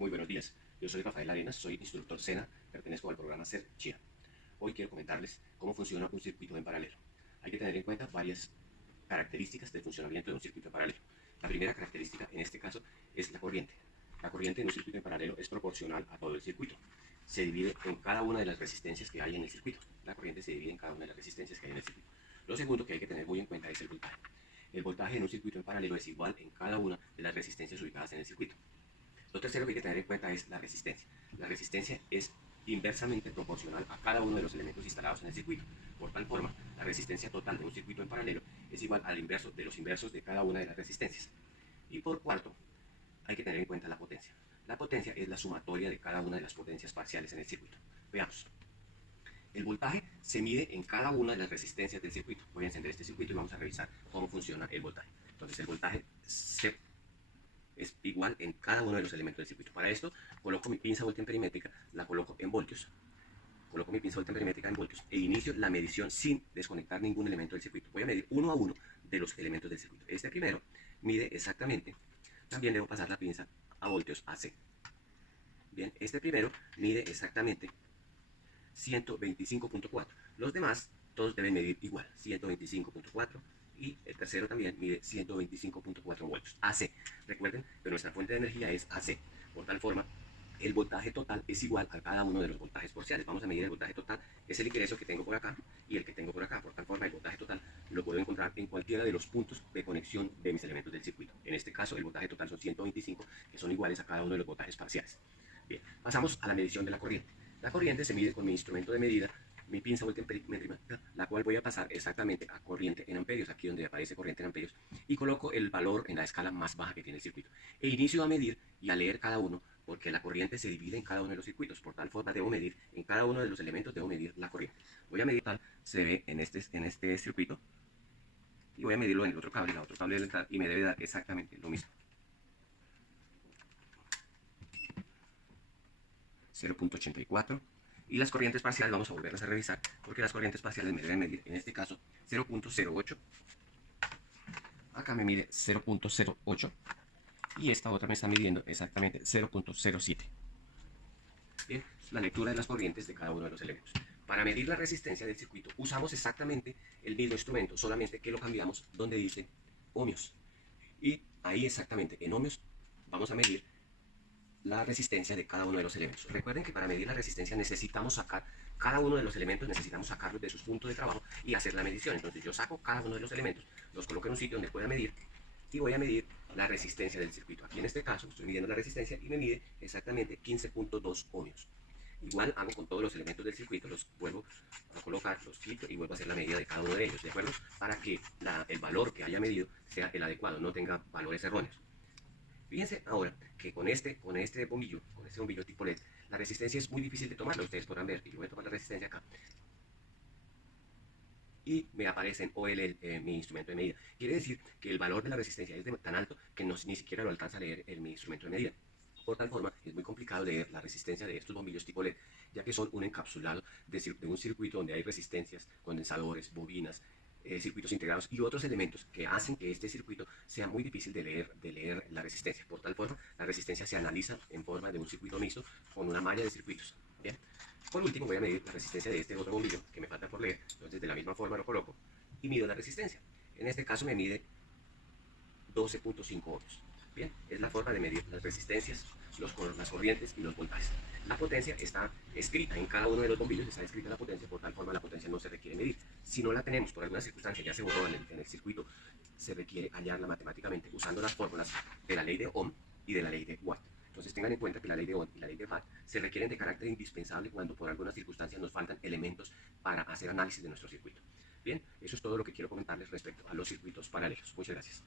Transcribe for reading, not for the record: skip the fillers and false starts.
Muy buenos días, yo soy Rafael Arenas, soy instructor SENA, pertenezco al programa SER Chía. Hoy quiero comentarles cómo funciona un circuito en paralelo. Hay que tener en cuenta varias características del funcionamiento de un circuito en paralelo. La primera característica en este caso es la corriente. La corriente en un circuito en paralelo es proporcional a todo el circuito. Se divide en cada una de las resistencias que hay en el circuito. La corriente se divide en cada una de las resistencias que hay en el circuito. Lo segundo que hay que tener muy en cuenta es el voltaje. El voltaje en un circuito en paralelo es igual en cada una de las resistencias ubicadas en el circuito. Lo tercero que hay que tener en cuenta es la resistencia. La resistencia es inversamente proporcional a cada uno de los elementos instalados en el circuito. Por tal forma, la resistencia total de un circuito en paralelo es igual al inverso de los inversos de cada una de las resistencias. Y por cuarto, hay que tener en cuenta la potencia. La potencia es la sumatoria de cada una de las potencias parciales en el circuito. Veamos. El voltaje se mide en cada una de las resistencias del circuito. Voy a encender este circuito y vamos a revisar cómo funciona el voltaje. Entonces el voltaje es igual en cada uno de los elementos del circuito. Para esto, coloco mi pinza voltamperimétrica, la coloco en voltios. Coloco mi pinza voltamperimétrica en voltios e inicio la medición sin desconectar ningún elemento del circuito. Voy a medir uno a uno de los elementos del circuito. Este primero mide exactamente, también debo pasar la pinza a voltios AC. Bien, este primero mide exactamente 125.4. Los demás, todos deben medir igual, 125.4. Y el tercero también mide 125.4 voltios, AC. Recuerden que nuestra fuente de energía es AC. Por tal forma, el voltaje total es igual a cada uno de los voltajes parciales. Vamos a medir el voltaje total, es el ingreso que tengo por acá y el que tengo por acá. Por tal forma, el voltaje total lo puedo encontrar en cualquiera de los puntos de conexión de mis elementos del circuito. En este caso, el voltaje total son 125, que son iguales a cada uno de los voltajes parciales. Bien, pasamos a la medición de la corriente. La corriente se mide con mi instrumento de medida, mi pinza voltamperimétrica, la cual voy a pasar exactamente a corriente en amperios, aquí donde aparece corriente en amperios, y coloco el valor en la escala más baja que tiene el circuito. E inicio a medir y a leer cada uno, porque la corriente se divide en cada uno de los circuitos. Por tal forma debo medir en cada uno de los elementos, debo medir la corriente. Voy a medir tal, se ve en este circuito, y voy a medirlo en el otro cable, debe entrar, y me debe dar exactamente lo mismo. 0.84. Y las corrientes parciales vamos a volverlas a revisar, porque las corrientes parciales me deben medir, en este caso, 0.08. Acá me mide 0.08. Y esta otra me está midiendo exactamente 0.07. Bien, la lectura de las corrientes de cada uno de los elementos. Para medir la resistencia del circuito usamos exactamente el mismo instrumento, solamente que lo cambiamos donde dice ohmios. Y ahí exactamente, en ohmios, vamos a medir la resistencia de cada uno de los elementos. Recuerden que para medir la resistencia necesitamos sacar cada uno de los elementos, necesitamos sacarlos de sus puntos de trabajo y hacer la medición. Entonces yo saco cada uno de los elementos, los coloco en un sitio donde pueda medir y voy a medir la resistencia del circuito. Aquí en este caso estoy midiendo la resistencia y me mide exactamente 15.2 ohmios. Igual hago con todos los elementos del circuito, los vuelvo a colocar, los quito y vuelvo a hacer la medida de cada uno de ellos, ¿de acuerdo? Para que el valor que haya medido sea el adecuado, no tenga valores erróneos. Fíjense ahora que con este bombillo tipo LED, la resistencia es muy difícil de tomarla. Ustedes podrán ver que yo voy a tomar la resistencia acá y me aparece en OL mi instrumento de medida. Quiere decir que el valor de la resistencia es tan alto que ni siquiera lo alcanza a leer mi instrumento de medida. Por tal forma, es muy complicado leer la resistencia de estos bombillos tipo LED, ya que son un encapsulado de un circuito donde hay resistencias, condensadores, bobinas, circuitos integrados y otros elementos que hacen que este circuito sea muy difícil de leer la resistencia. Por tal forma, la resistencia se analiza en forma de un circuito mixto con una malla de circuitos. Bien. Por último, voy a medir la resistencia de este otro bombillo que me falta por leer. Entonces, de la misma forma lo coloco y mido la resistencia. En este caso me mide 12.5 ohmios. Bien, es la forma de medir las resistencias, las corrientes y los voltajes. La potencia está escrita en cada uno de los bombillos, está escrita la potencia, por tal forma la potencia no se requiere medir. Si no la tenemos por alguna circunstancia, ya se borró en el circuito, se requiere hallarla matemáticamente usando las fórmulas de la ley de Ohm y de la ley de Watt. Entonces tengan en cuenta que la ley de Ohm y la ley de Watt se requieren de carácter indispensable cuando por alguna circunstancia nos faltan elementos para hacer análisis de nuestro circuito. Bien, eso es todo lo que quiero comentarles respecto a los circuitos paralelos. Muchas gracias.